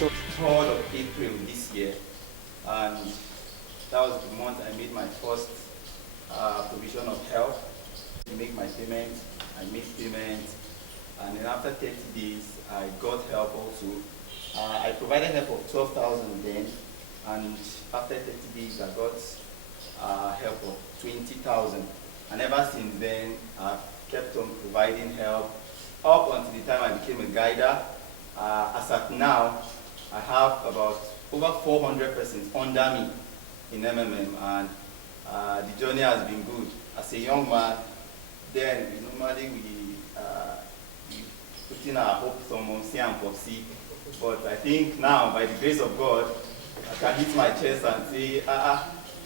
3rd of April this year, and that was the month I made my first provision of help. To make my payment, I made payment, and then after 30 days, I got help also. I provided help of 12,000 then, and after 30 days, I got help of 20,000. And ever since then, I've kept on providing help up until the time I became a guider. As at now, I have about over 400 persons under me in MMM, and the journey has been good. As a young man, then normally we put in our hopes on Momsi and Popsi, but I think now, by the grace of God, I can hit my chest and say,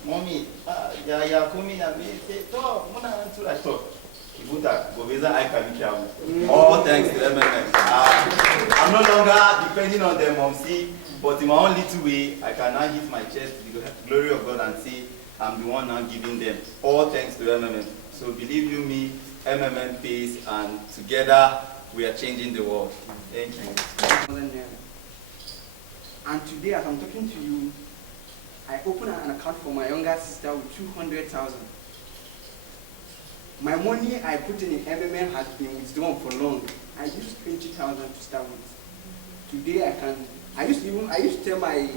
Mommy, yeah, coming and say, oh, Mona, until I talk. All thanks to MMM. I'm no longer depending on them, Momsi, but in my own little way, I can now hit my chest to the glory of God and say, I'm the one now giving them. All thanks to MMM. So believe you me, MMM pays, and together we are changing the world. Thank you. And today, as I'm talking to you, I opened an account for my younger sister with 200,000. My money I put in MMM has been withdrawn for long. I used 20,000 to start with. Today I used to tell my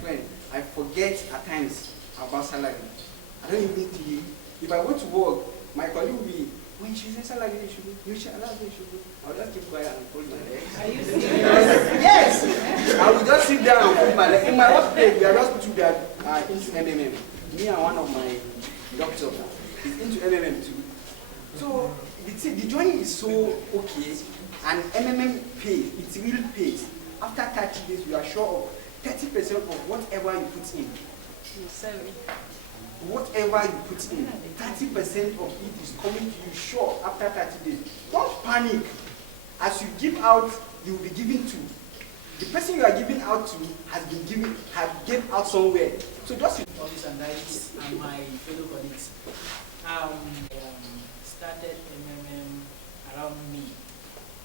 friend, I forget at times about salary. I don't even think if I go to work, my colleague will be, when she says salary, you should allow me, I'll just keep quiet and fold my legs. Are you serious? Yes! I will just sit down and fold my legs. In my workplace, we are just two that are into MMM. Me and one of my doctors is into MMM too. So the journey is so okay, and MMM pays, it's real pays. After 30 days, we are sure of 30% of whatever you put in. Whatever you put in, 30% of it is coming to you sure after 30 days. Don't panic. As you give out, you will be given to. The person you are giving out to has given out somewhere. So just all this and that and my fellow colleagues. Started MMM around May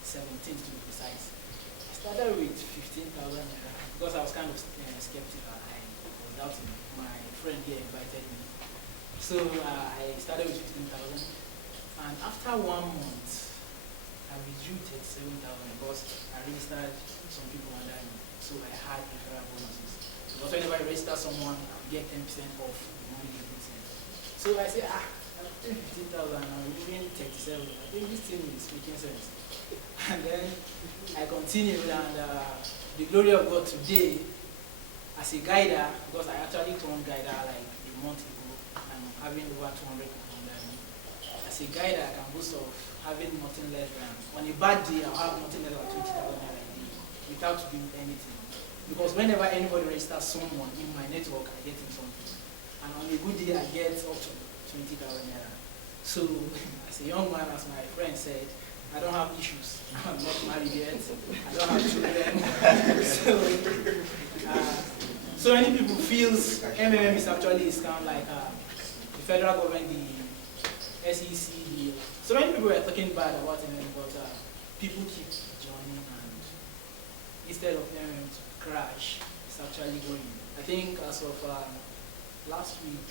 17th to be precise. I started with 15,000 naira because I was kind of skeptical. I was doubting. My friend here invited me. So I started with 15,000, and after 1 month, I withdrew 37,000 because I registered some people under me. So I had referral bonuses. Because whenever I register someone, I get 10% off the money they put in. So I said, I'm putting 15,000, I'm giving 37. I think this thing is making sense. And then I continued, and the glory of God today, as a guider, because I actually turned guider like a month ago, and having over 200 people under me. As a guider, I can boast of having nothing less than, on a bad day, I'll have nothing less than 20,000 naira a day without doing anything. Because whenever anybody registers someone in my network, I get in something. And on a good day, I get up to 20,000 naira. So, as a young man, as my friend said, I don't have issues. I'm not married yet. I don't have children. So many people feel MMM is actually a scam, like the federal government, the SEC. So many people are talking bad about MMM, but people keep joining, and instead of MMM to crash, it's actually going. I think as of last week,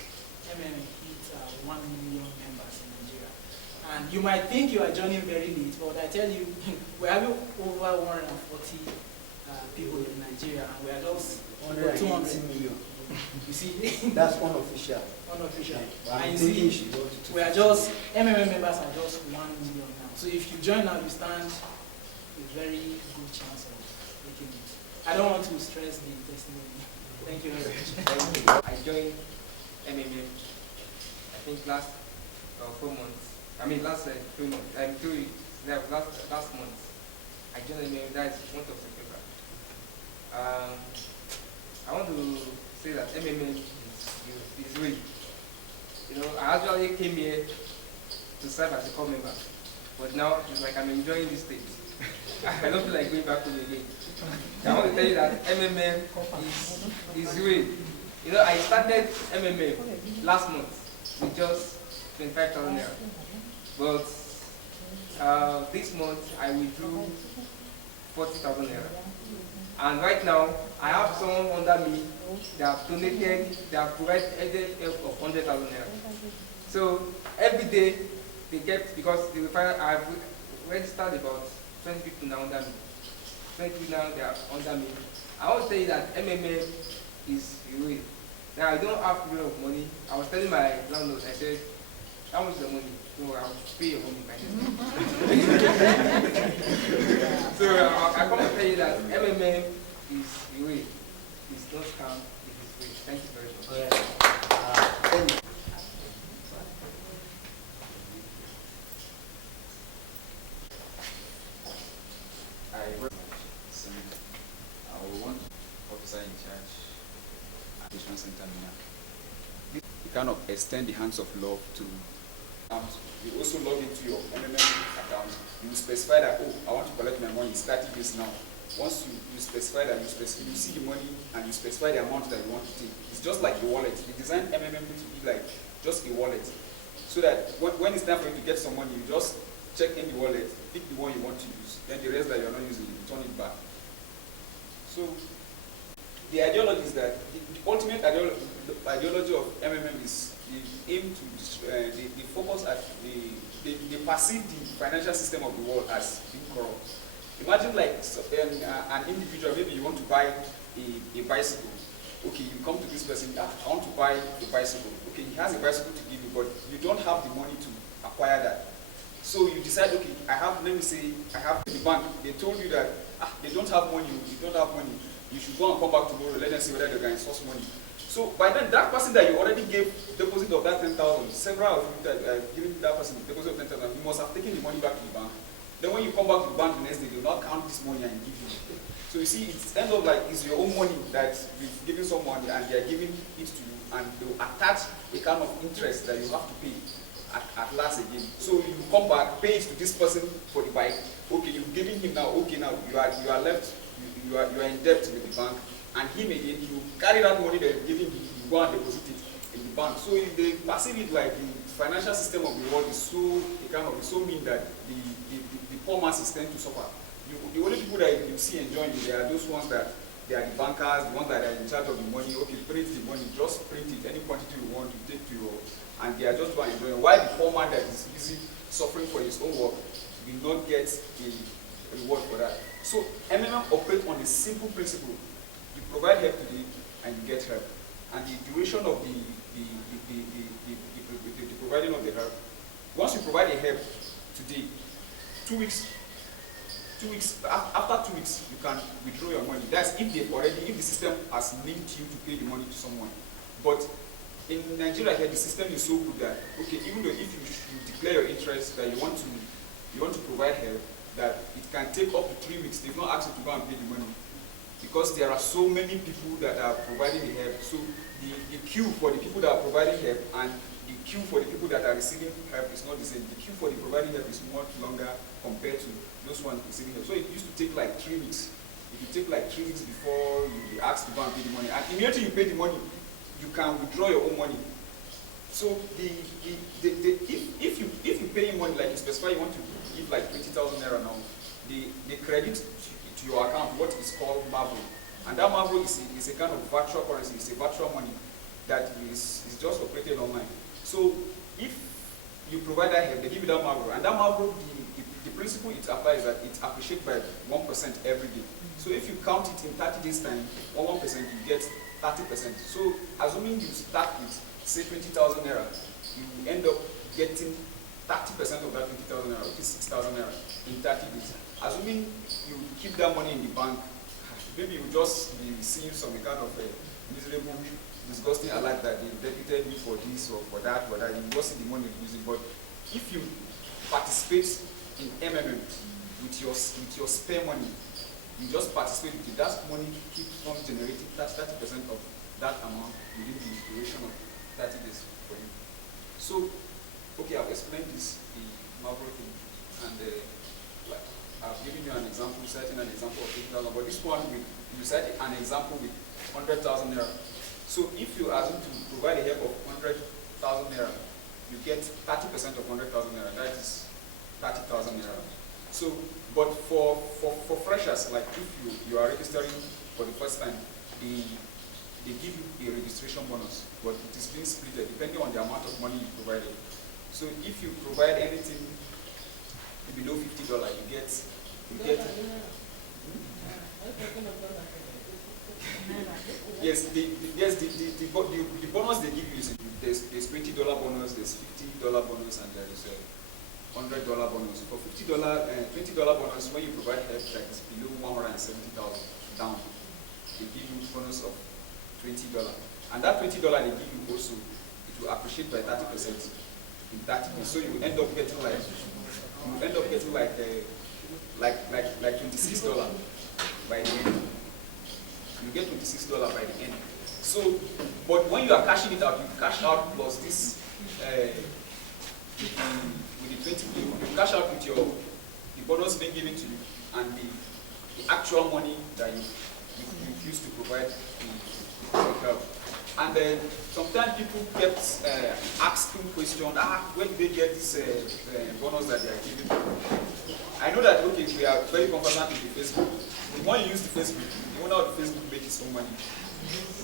MMM hit 1 million members in Nigeria. And you might think you are joining very late, but I tell you, we're having over 140 people in Nigeria, and we are just 180 million. You see? That's unofficial. Unofficial. Yeah. And you see, we are just, MMM members are just 1 million now. So if you join now, you stand a very good chance of making it. I don't want to stress the testimony. Thank you very much. I joined MMM, I think last 4 months. I mean last 3 months. 2 weeks. Last month. I joined MMM. That's month of September. I want to say that MMM is real. You know, I actually came here to serve as a core member, but now it's like I'm enjoying this state. I don't feel like going back home again. I want to tell you that MMM is real. You know, I started MMM last month with just 25,000 naira, but this month I withdrew 40,000 naira. And right now, I have someone under me that have donated, they have provided help of 100,000 naira. So every day they get, because they will find, I've registered about 20 people now under me. 20 people now, they are under me. I want to tell you that MMM is the way. Now I don't have a lot of money. I was telling my landlord, I said, how much is the money? No, I will pay your money by next month. So I come to tell you that MMM is the way. It's not scam, it is way. Thank you very much. Thank you. I will want officer in charge Education Center Mina. You kind of extend the hands of love to you also log into your MMM account. You specify that, oh, I want to collect my money, it's 30 days now. Once you specify that, you see the money and you specify the amount that you want to take. It's just like a wallet. You design MMM to be like just a wallet. So that when it's time for you to get some money, you just check in the wallet, pick the one you want to use, then the rest that you're not using, you turn it back. So the ideology is that the ultimate ideology of MMM is the aim to the focus at they perceive the financial system of the world as being corrupt. Imagine like an individual, maybe you want to buy a bicycle. Okay, you come to this person, I want to buy a bicycle. Okay, he has a bicycle to give you, but you don't have the money to acquire that. So you decide, okay, let me say, I have the bank. They told you that they don't have money, you don't have money. You should go and come back tomorrow, let them see whether they can source money. So by then, that person that you already gave deposit of that 10,000, several of you that giving that person deposit of 10,000, you must have taken the money back to the bank. Then when you come back to the bank the next day, they will not count this money and give you. So you see, it's end of like it's your own money that you've given someone and they are giving it to you, and they will attach a kind of interest that you have to pay at last again. So you come back, pay it to this person for the bike. Okay, you've given him now. Okay, now you are left. You are in debt with the bank, and him again. You carry that money that you've given him. You go and deposit it in the bank. So they perceive it like the financial system of the world is so mean that the poor masses tend to suffer. The only people that you see enjoying it, they are those ones that they are the bankers, the ones that are in charge of the money. Okay, print the money, just print it, any quantity you want to take to your, and they are just going to enjoy it. Why the poor man that is busy suffering for his own work will not get a reward for that? So MMM operates on a simple principle. You provide help today and you get help. And the duration of the providing of the help, once you provide a help today, 2 weeks, after 2 weeks, you can withdraw your money. That's if the system has linked you to pay the money to someone. But in Nigeria here, the system is so good that, okay, even though if you declare your interest that you want to provide help, that it can take up to 3 weeks. They've not asked you to go and pay the money, because there are so many people that are providing the help. So the queue for the people that are providing help and the queue for the people that are receiving help is not the same. The queue for the providing help is much longer compared to those ones receiving help. So it used to take like 3 weeks. If you take like 3 weeks before you ask to go and pay the money, and immediately you pay the money, you can withdraw your own money. So if you pay money, like you specify you want to give like 20,000 naira now, they credit to your account what is called Marvel. And that Marvel is a kind of virtual currency, it's a virtual money that is just operated online. So if you provide that help, they give you that Marvel, and that Marvel, the principle it applies is that it appreciates by 1% every day. So if you count it in 30 days time, 1%, you get 30%. So assuming you start with, say, 20,000 naira, you end up getting 30% of that 20,000 naira, which is 6,000 naira in 30 days. Assuming you keep that money in the bank, maybe you just be seeing some kind of miserable, disgusting alert that they debited you for this or for that, you just see the money you're using. But if you participate in MMM with your spare money, you just participate with it, that money keeps on generating 30% of that amount within the duration of 30 days for you. So, okay, I've explained this, the Marvel thing, and like, I've given you an example, citing an example of 8,000, but this one, you cite an example with 100,000 naira. So if you assume to provide a help of 100,000 naira, you get 30% of 100,000 naira, that is 30,000 naira. So, but for freshers, like if you are registering for the first time, they give you a registration bonus, but it is being split depending on the amount of money you provided. So if you provide anything below $50, you get yes, the bonus they give you is there's $20 bonus, there's $50 bonus, and there is a $100 bonus. For $20 bonus, when you provide help that is below 170,000 down, they give you bonus of $20, and that $20 they give you also, it will appreciate by 30% in 30 days. So you end up getting like $26 by the end. You get $26 by the end. So, but when you are cashing it out, you cash out plus this with the 20, you cash out with the bonus being given to you and the actual money that you used to provide the help. And then sometimes people get asking questions, when do they get this bonus that they are giving? I know that, okay, we are very conversant with the Facebook. The more you use the Facebook, the owner of the Facebook makes its own money.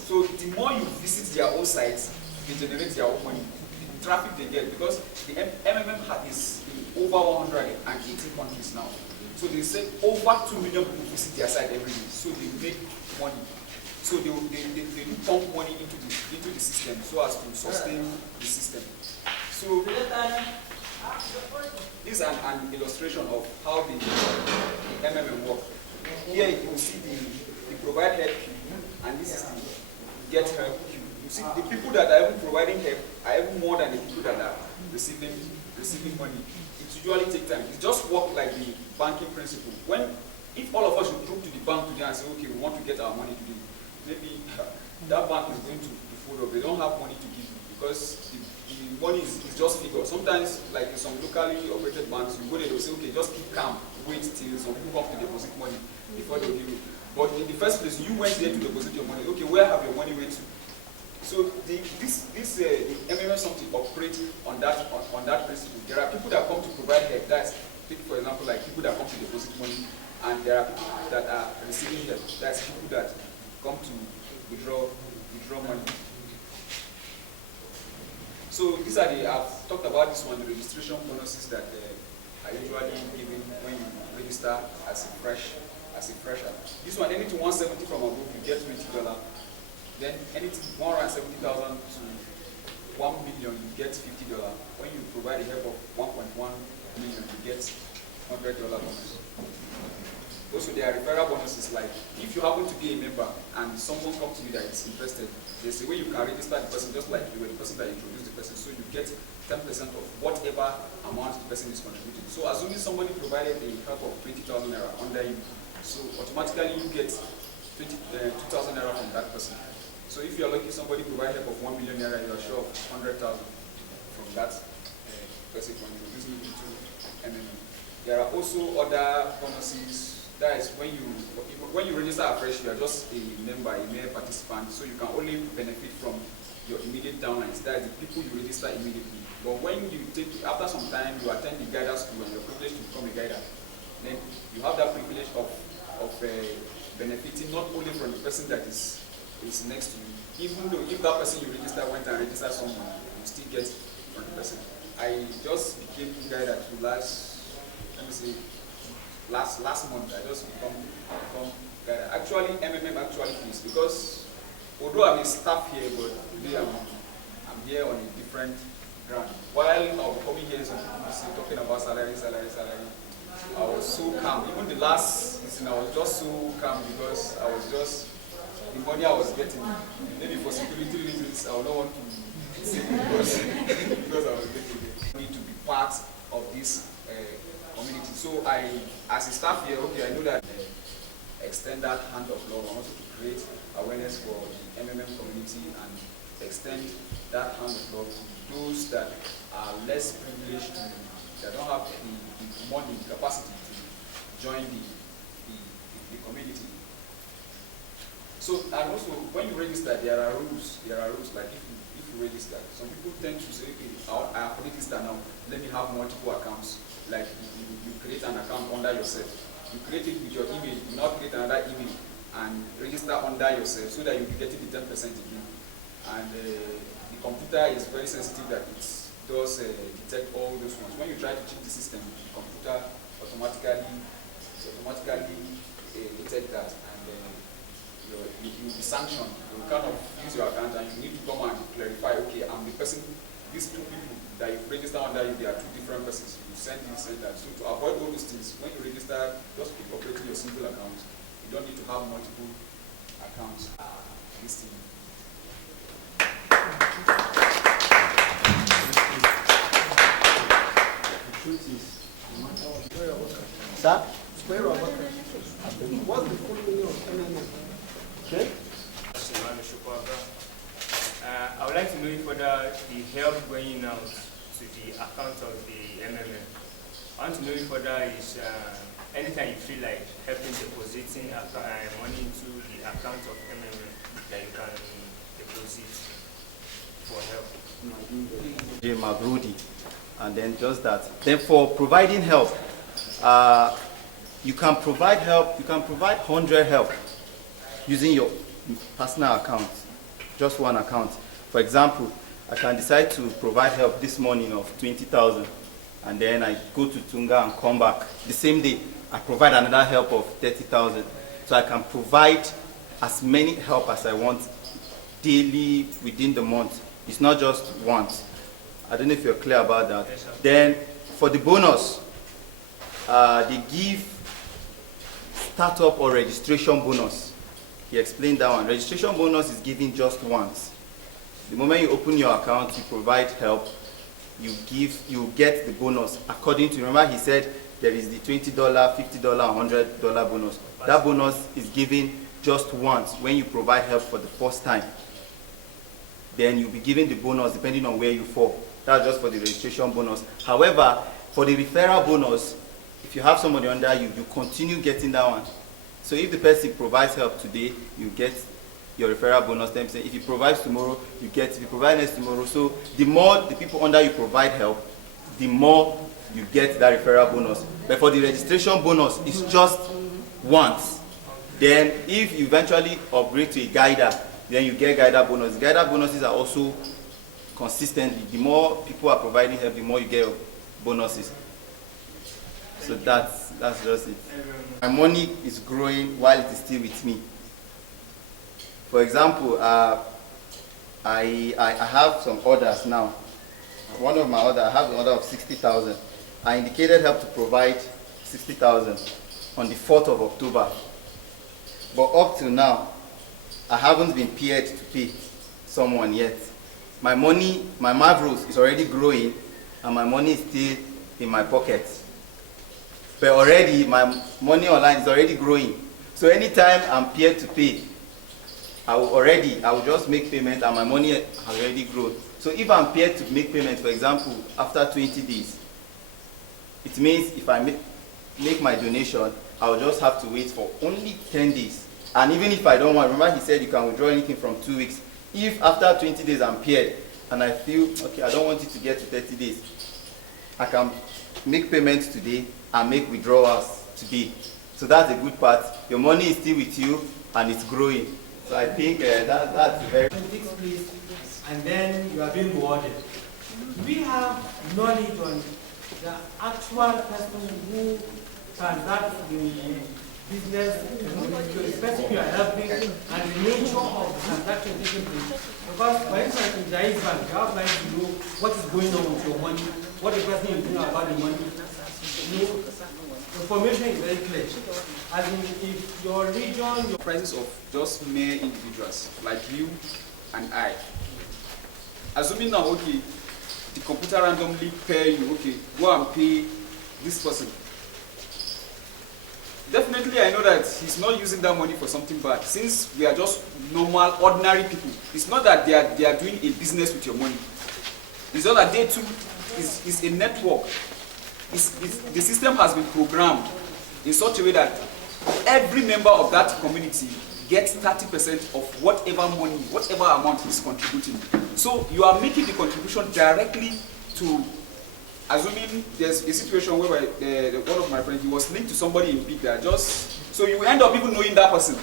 So the more you visit their own sites, they generate their own money. The traffic they get, because the MMM is in over 180 countries now. So they say over 2 million people visit their site every day. So they make money. So they do pump money into the system so as to sustain the system. So this is an illustration of how the MMM work. Here you can see the provide help queue, and this is the get help queue. You see the people that are even providing help are even more than the people that are receiving money. It usually takes time. It just works like the banking principle. If all of us should go to the bank today and say, okay, we want to get our money today, maybe that bank is going to be full of, they don't have money to give you because the money is just figure. Sometimes, like in some locally operated banks, you go there, they'll say, okay, just keep calm, wait till some people come to deposit money before they'll give you. But in the first place, you went there to deposit your money. Okay, where have your money went to? So the MMM something operates on that principle. There are people that come to provide help. That's, take for example, like people that come to deposit money, and there are people that are receiving help. That's people that come to withdraw money. So these are I've talked about this one, the registration bonuses that are usually given when you register as a fresher. This one, anything 170 from above, you get $20. Then anything 170,000 to 1 million, you get $50. When you provide a help of 1.1 million, you get $100 bonus. Also, there are referral bonuses, like if you happen to be a member and someone comes to you that is interested, there's a way you can register the person just like you were the person that introduced the person, so you get 10% of whatever amount the person is contributing. So assuming somebody provided a help of 20,000 naira under you, so automatically you get 2,000 naira from that person. So if you're lucky somebody provide help of 1 million naira, you are sure of 100,000 from that person contributing into MMM. There are also other bonuses. That is when you register afresh, you are just a member, a mere participant, so you can only benefit from your immediate downlines. That is the people you register immediately. But when you after some time, you attend the guider school and you're privileged to become a guider, then you have that privilege of benefiting not only from the person that is next to you, even though if that person you register went and registered someone, you still get from the person. I just became a guider to last month. I just become guider. Actually, MMM actually pays, because although I'm a staff here, but today I'm here on a different ground. While I'll be coming here, some people talking about salary, I was so calm. Even the last season, I was just so calm because I was just, the money I was getting, maybe for security reasons, I would not want to say because I was getting it. I need to be part of this community. So as a staff here, okay, I know that extend that hand of love. I want to create awareness for the MMM community and extend that hand of love to those that are less privileged, that don't have the money, capacity to join the community. So, and also when you register, there are rules. Like if you register, some people tend to say, okay, I have registered now, let me have multiple accounts. like you create an account under yourself. You create it with your email, you now create another email and register under yourself so that you'll be getting the 10% again. And the computer is very sensitive that it does detect all those ones. When you try to cheat the system, the computer automatically detect that, and you'll be sanctioned. You kind of use your account and you need to come and clarify, okay, I'm the person, these two people that you register under, they are two different persons. You send this, send that. So to avoid all those things, when you register, just keep operating your single account. You don't need to have multiple accounts. This thing. Sir? What's the full meaning of MMM? Okay. I would like to know if whether the help going out to the account of the MMM. I want to know if whether it's anytime you feel like helping depositing money into the account of MMM that you can deposit for help. J. Mabrudi, and then just that. Then for providing help, you can provide help. You can provide 100 help using your personal account, just one account. For example, I can decide to provide help this morning of 20,000, and then I go to Tunga and come back the same day. I provide another help of 30,000, so I can provide as many help as I want daily within the month. It's not just once. I don't know if you're clear about that. Yes, sir. Then for the bonus, they give startup or registration bonus. He explained that one. Registration bonus is given just once. The moment you open your account, you provide help, you get the bonus according to, remember he said there is the $20, $50, $100 bonus. That bonus is given just once when you provide help for the first time. Then you'll be given the bonus depending on where you fall. That's just for the registration bonus. However, for the referral bonus, if you have somebody under you, you continue getting that one. So if the person provides help today, you get your referral bonus 10%. If he provides tomorrow, you get, if you provide next tomorrow. So the more the people under you provide help, the more you get that referral bonus. But for the registration bonus, it's just once. Then if you eventually upgrade to a guider, then you get guider bonus. Guider bonuses are also consistently. The more people are providing help, the more you get bonuses. So that's just it. My money is growing while it is still with me. For example, I have some orders now. One of my orders, I have an order of 60,000. I indicated help to provide 60,000 on the 4th of October. But up till now, I haven't been paid to pay someone yet. My money, my Mavros is already growing, and my money is still in my pocket. But already, my money online is already growing. So anytime I'm paid to pay, I will just make payment, and my money has already grown. So if I'm paid to make payment, for example, after 20 days, it means if I make my donation, I'll just have to wait for only 10 days. And even if I don't want, remember he said you can withdraw anything from 2 weeks. If after 20 days I'm paid and I feel, okay, I don't want it to get to 30 days, I can make payments today and make withdrawals today. So that's a good part. Your money is still with you and it's growing. So I think that's very... Takes place, and then you are being rewarded. We have knowledge on the actual person who transacts the business, the person you are helping, and the nature of the transaction taking place. Because, for instance, in Jai's Bank, you have like to know what is going on with your money, what the person is doing about the money. You know, information is very clear. As in, if your region, your Prices of just mere individuals like you and I. Assuming now, okay, the computer randomly pair you, okay, go and pay this person. Definitely, I know that he's not using that money for something bad. Since we are just normal, ordinary people, it's not that they are doing a business with your money. It's not that they too is a network. The system has been programmed in such a way that every member of that community gets 30% of whatever money, whatever amount he's contributing. So you are making the contribution directly to assuming there's a situation where one of my friends, he was linked to somebody in Bigda, just so you end up even knowing that person.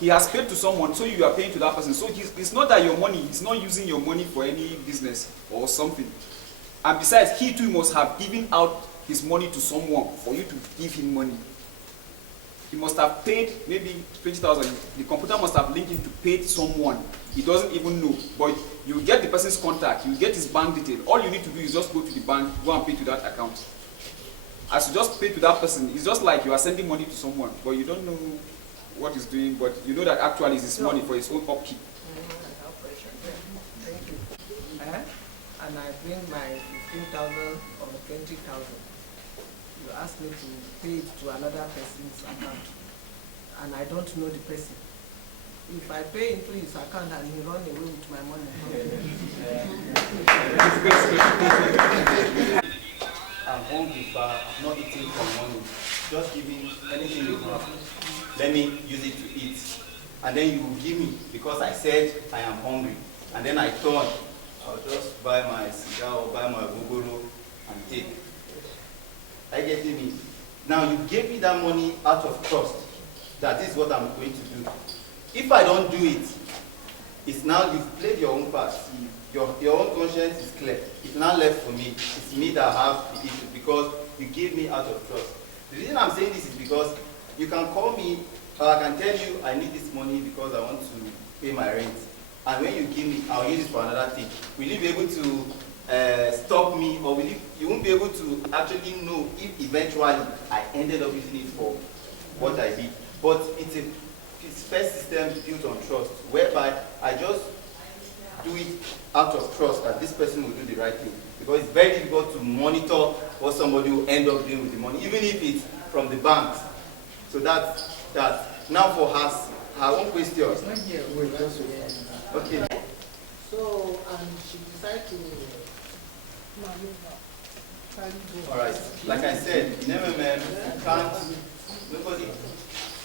He has paid to someone, so you are paying to that person. So it's not that your money, he's not using your money for any business or something. And besides, he too must have given out his money to someone for you to give him money. He must have paid maybe 20,000. The computer must have linked him to pay someone. He doesn't even know. But you get the person's contact, you get his bank detail. All you need to do is just go to the bank, go and pay to that account. As you just pay to that person, it's just like you are sending money to someone, but you don't know what he's doing, but you know that actually it's his money for his own upkeep. Thank you. And I bring my 15,000 or 20,000. You ask me to pay it to another person's account, and I don't know the person. If I pay into his account and he run away with my money, I'm hungry, but I'm not eating for money. Just give me anything you have. Let me use it to eat. And then you will give me because I said I am hungry. And then I thought I'll just buy my cigar or buy my gogoro and take. Are you getting me? Now you gave me that money out of trust. That is what I'm going to do. If I don't do it, it's now you've played your own part. Your own conscience is clear. It's now left for me. It's me that have the issue because you gave me out of trust. The reason I'm saying this is because you can call me or I can tell you I need this money because I want to pay my rent. And when you give me, I'll use it for another thing. Will you be able to stop me, or will you won't be able to actually know if eventually I ended up using it for what I did. But it's first system built on trust, whereby I just do it out of trust that this person will do the right thing. Because it's very difficult to monitor what somebody will end up doing with the money, even if it's from the banks. So that's that. Now for her own question. Okay. so, and she decided to All right. Like I said, in MMM, you can't, nobody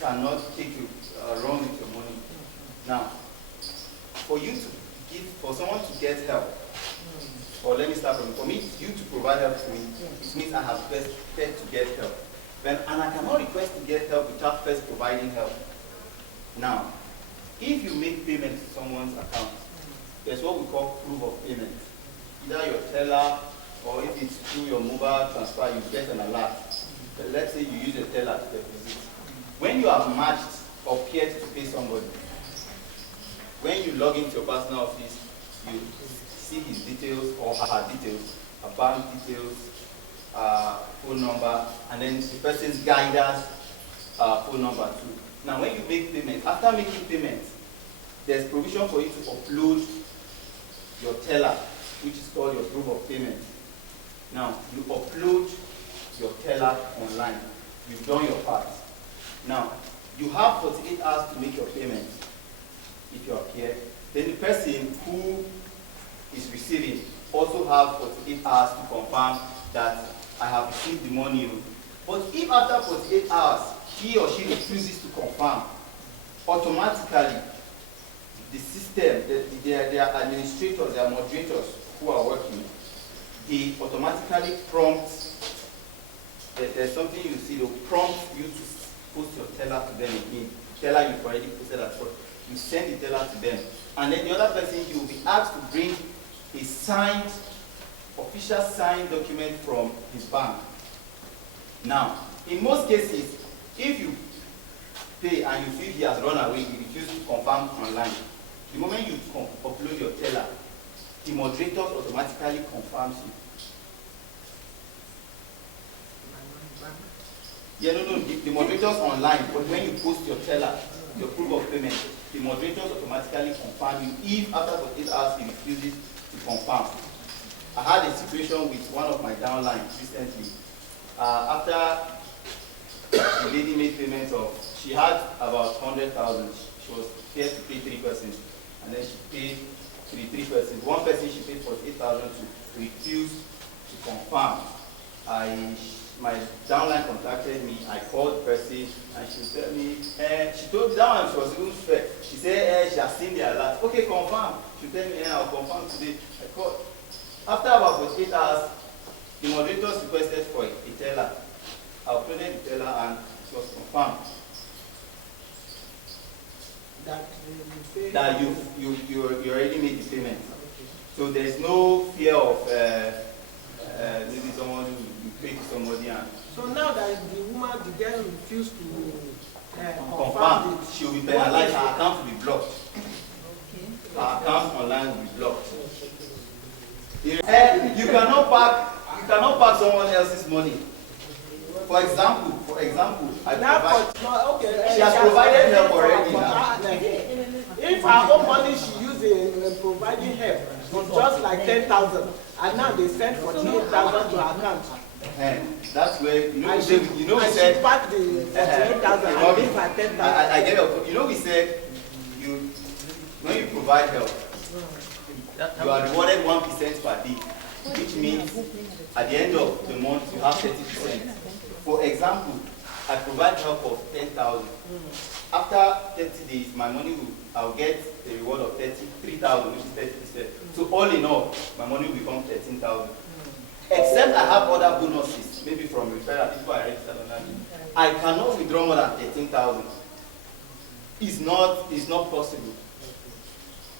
cannot take you wrong with your money. Now, for someone to get help, or let me start for me, you to provide help to me, it means I have first to get help. And I cannot request to get help without first providing help. Now, if you make payment to someone's account, there's what we call proof of payment. Either your teller, or if it's through your mobile transfer, you get an alert. But let's say you use your teller to deposit. When you have matched or paired to pay somebody, when you log into your personal office, you see his details or her details, her bank details, phone number, and then the person's guidance phone number too. Now when you make payment, after making payment, there's provision for you to upload your teller, which is called your proof of payment. Now you upload your teller online. You've done your part. Now you have 48 hours to make your payment if you are here. Then the person who is receiving also have 48 hours to confirm that I have received the money. But if after 48 hours he or she refuses to confirm, automatically the system, their administrators, their moderators who are working, they automatically prompt, there's something you see, they'll prompt you to post your teller to them again. Teller you've already posted as well. You send the teller to them. And then the other person, you will be asked to bring a signed, official signed document from his bank. Now, in most cases, if you pay and you feel he has run away, you refuse to confirm online, the moment you upload your teller, the moderator automatically confirms you. Yeah, no, the moderators online, but when you post your teller, your proof of payment, the moderators automatically confirm you if after 48 hours he refuses to confirm. I had a situation with one of my downlines recently. After the lady made payment of, she had about 100,000. She was here to pay 3 persons, and then she paid to the 3 persons. One person she paid 48,000 to refuse to confirm. My downline contacted me. I called the person, and she told me, she told me that one she was even fair. She said, she has seen the alert. Okay, confirm. She told me, I'll confirm today. I called. After about 48 hours, The moderators requested for a teller. I uploaded the teller and it was confirmed that you already made the payment. So there is no fear of maybe someone you pay to somebody and So now that the woman, the girl refused to confirm, she will be penalized. Her account will be blocked. Her account online will be blocked. You cannot park someone else's money. For example, I provide. She has provided help already now. If her own money she used in providing help was just like 10,000, and now they send 48,000 to her account. That's where we said back the 48,000 and leave her 10,000. I get it. We said when you provide help, you are rewarded 1% per day, which means at the end of the month you have 30%. For example, I provide help of 10,000. After 30 days, my money I'll get the reward of 3,000, which is 30%. So all in all, my money will become 13,000. Except I have other bonuses, maybe from referral, people I registered online. I cannot withdraw more than 13,000. It's not possible.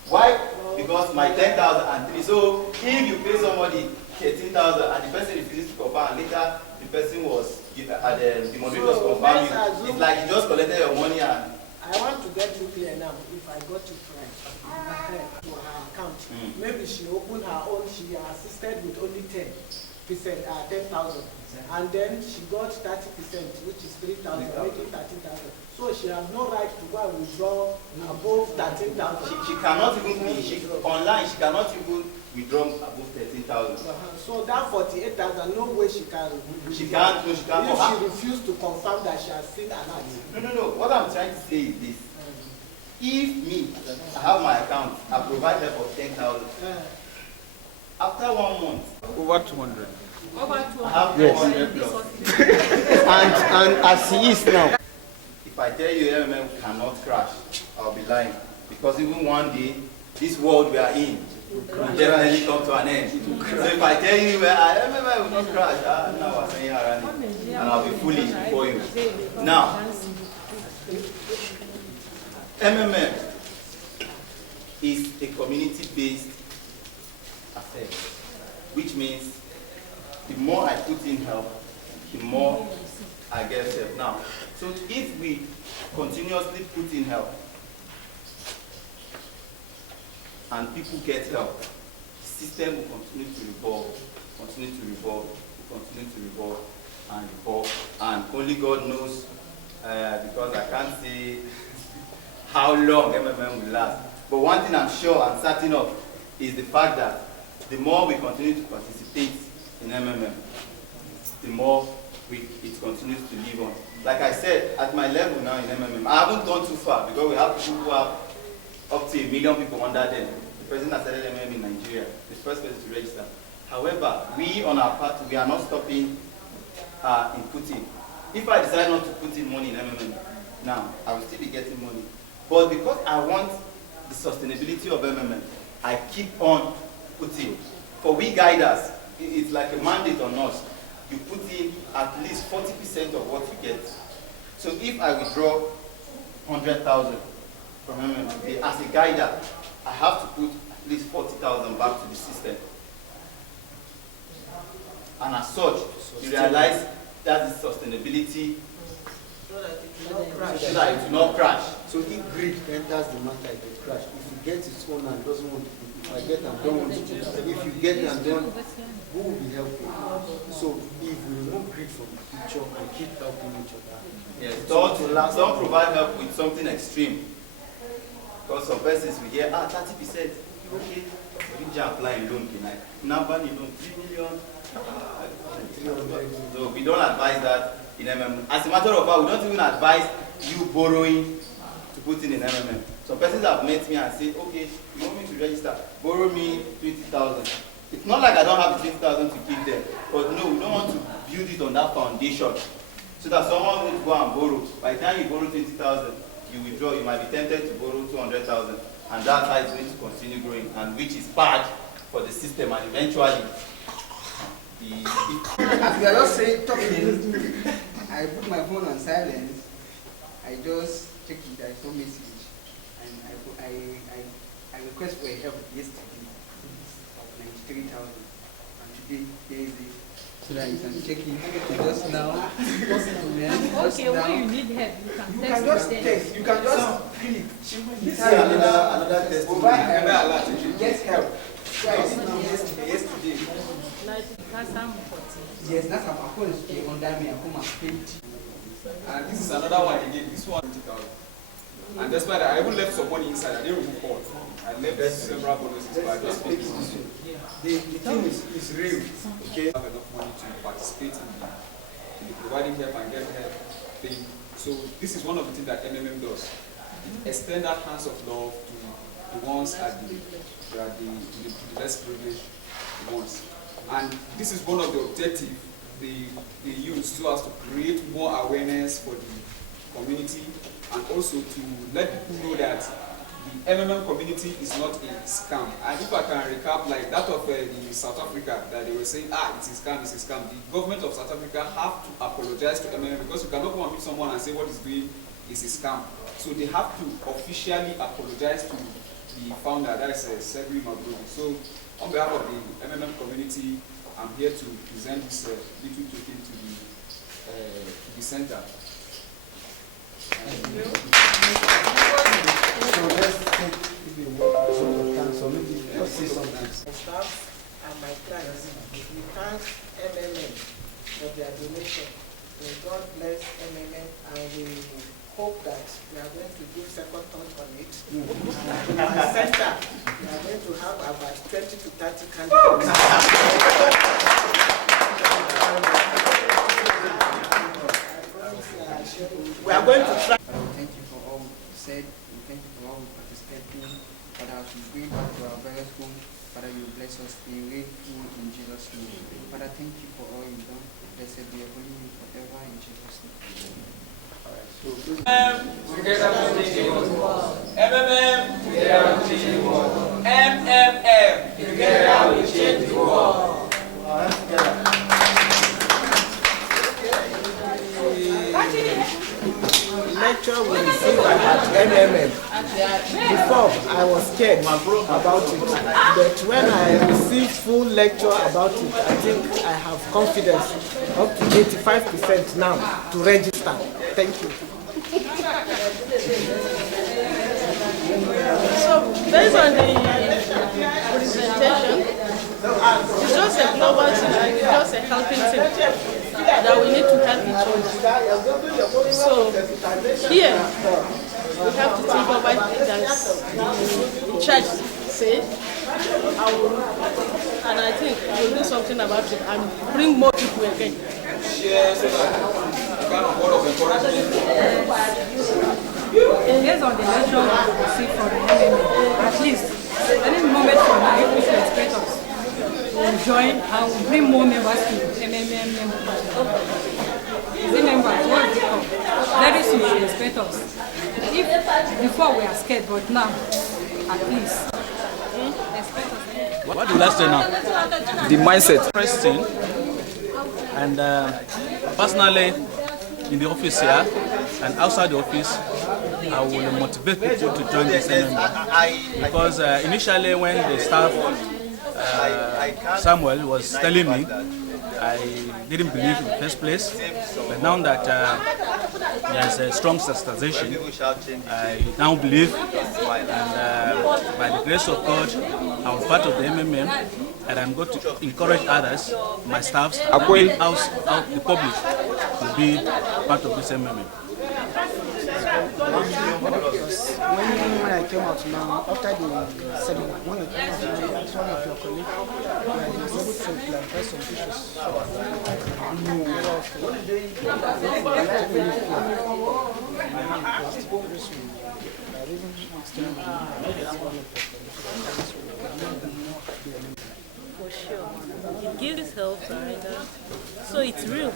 Why? Because my 10,000 and 3. So if you pay somebody 13,000 and the person refuses to confirm, and later the person was the moderators confirm you, it's like you just collected your money and. I want to get you clear now. If I got you right to her account, maybe she opened her own. She assisted with only 10%, 10,000, and then she got 30%, which is 3,000, making 13,000. So she has no right to go and withdraw above 13,000. She cannot even online. She cannot even withdraw above 13,000. So that 48,000, no way she can. She can't. No, she can't. If she refused to confirm that she has seen an ad. No. What I'm trying to say is this: if me, I have my account, I provide her for 10,000. After 1 month, Over 200. I have 200 plus. And as he is now. If I tell you MMM cannot crash, I'll be lying. Because even one day, this world we are in will definitely come to an end. So if I tell you MMM will not crash, now I'm saying and I'll be foolish before you. Now, MMM is a community-based affair, which means the more I put in help, the more I get help. Now, so if we continuously put in help and people get help, the system will continue to revolve, and revolve, and only God knows, because I can't say how long MMM will last. But one thing I'm sure and certain of is the fact that the more we continue to participate in MMM, the more it continues to live on. Like I said, at my level now in MMM, I haven't gone too far because we have people who have up to 1 million people under them. The president has started MMM in Nigeria, the first person to register. However, we on our part, we are not stopping in putting. If I decide not to put in money in MMM now, I will still be getting money. But because I want the sustainability of MMM, I keep on putting. For we guiders, it's like a mandate on us. You put in at least 40% of what you get. So if I withdraw 100,000 from MMM today, as a guider, I have to put at least 40,000 back to the system. And as such, you realize that is sustainability So that it will not crash. so that it will not crash. So if greed enters the matter, it will crash. If you get its own and doesn't want to put, if I get and don't want to put, if you get and don't, who will be helping? So if we remove greed from the picture and keep helping each other. Yes, don't provide help with something extreme. Because some persons we hear, 30%, okay, we didn't apply a loan tonight. Number loan, 3 million. So we don't advise that in MMM. As a matter of fact, we don't even advise you borrowing to put in MMM. Some persons have met me and say, okay, you want me to register, borrow me 20,000. It's not like I don't have 20,000 to give them, but no, we don't want to build it on that foundation. So that someone will go and borrow. By the time you borrow 20,000, you withdraw, you might be tempted to borrow 200,000, and that's how it's going to continue growing, and which is bad for the system, and eventually As we are just saying, talking, I put my phone on silent. I just checked it. I saw message, and I request for help yesterday of 93,000, and today here is it. So that you can check it just now. Okay, when you need help, you can You text can just them. text. You can just click. This is another test. Get help. So I did it yesterday. Like, that's how Yes, that's how my phone is under me. I come and paid. And this is another one again. This one 20,000. And despite that, I even left some money inside. I didn't remove all. I left several bonuses, but I just paid this one. The thing is real. Okay. I have enough money to participate in the providing help and get help thing. So this is one of the things that MMM does. It extends that hands of love to the ones at the less privileged ones. And this is one of the objectives they use so as to create more awareness for the community, and also to let people know that the MMM community is not a scam. And if I can recap, like that of the South Africa, that they were saying, it's a scam, it's a scam. The government of South Africa have to apologize to MMM, because you cannot go and meet someone and say what he's doing is a scam. So they have to officially apologize to the founder, that is Cedric Mabrodi. So on behalf of the MMM community, I'm here to present this little token to the center. So let's take maybe one time, so maybe let's say something. My staff and my clients, we thank MMM for their donation. May God bless MMM, and we hope that we are going to give second thought on it. And in our center, we are going to have about 20 to 30 candidates. We are going to try. Thank you for all you said. Thank you for all you participated. Father, as we bring back to our various homes, Father, you bless us in way full in Jesus' name. Father, thank you for all you've done. Blessed be your holy name forever in Jesus' name. Together we change the world. MMM. Together we change the world. MMM. Together we change the world. Lecture we received at MMM. Before, I was scared about it, but when I received full lecture about it, I think I have confidence up to 85% now to register. Thank you. So, based on the presentation, it's just a global thing, like it's just a helping thing that we need to help each other. So, here, we have to think about it as the church said, and I think we'll do something about it and bring more people again. Share so that kind of word of encouragement. Based on the lecture we received from the MMM, at least any moment from now, if we expect us to join and we'll bring more members to MMM members. The members want to come. Very soon they expect us. If before we are scared, but now at least expect us. What do I say now? The mindset. First thing, and personally, in the office here and outside the office, I will motivate people to join this MMM. Because initially when the staff, Samuel was telling me, I didn't believe in the first place, but now that there's a strong sensitization, I now believe, and by the grace of God, I'm part of the MMM, and I'm going to encourage others, my staffs, and the public, to be part of this MMM. When I came out now, after the seminar, when I came out now, as one of your colleagues, I was able to clarify some issues. For sure. It gives help, so it's real.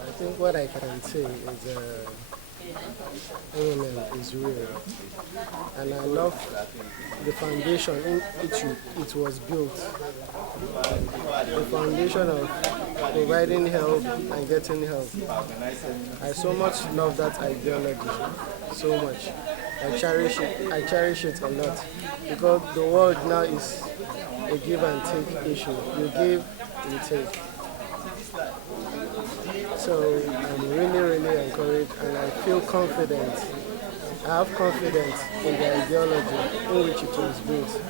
I think what I can say is MMM is real. And I love the foundation in which it was built. The foundation of providing help and getting help. I so much love that ideology, so much. I cherish it a lot, because the world now is a give and take issue. You give, you take. So I'm really encouraged, and I feel confident. I have confidence in the ideology in which it was built,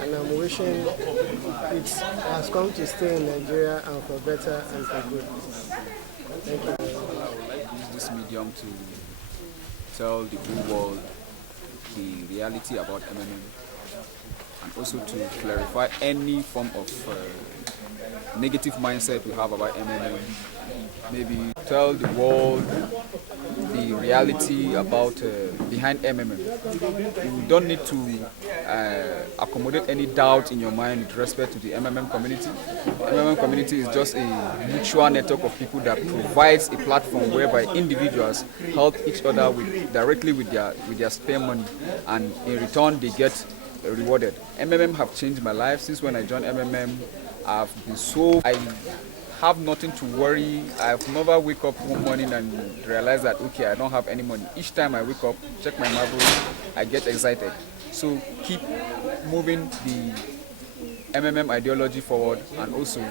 and I'm wishing it has come to stay in Nigeria and for better and for good. Thank you. I would like to use this medium to tell the whole world the reality about MMM, and also to clarify any form of negative mindset we have about MMM. Maybe tell the world the reality about behind MMM. You don't need to accommodate any doubt in your mind with respect to the MMM community. MMM community is just a mutual network of people that provides a platform whereby individuals help each other directly with their spare money, and in return they get rewarded. MMM have changed my life since when I joined MMM. I have nothing to worry. I've never wake up one morning and realize that okay, I don't have any money. Each time I wake up, check my marbles, I get excited. So keep moving the MMM ideology forward, and also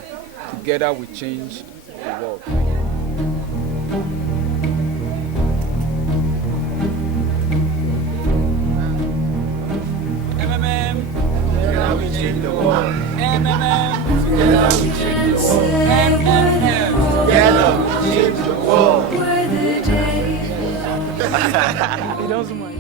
together we change the world. Together we change the world. MMM. Together we change the world. MMM. Together we change the world. It doesn't matter.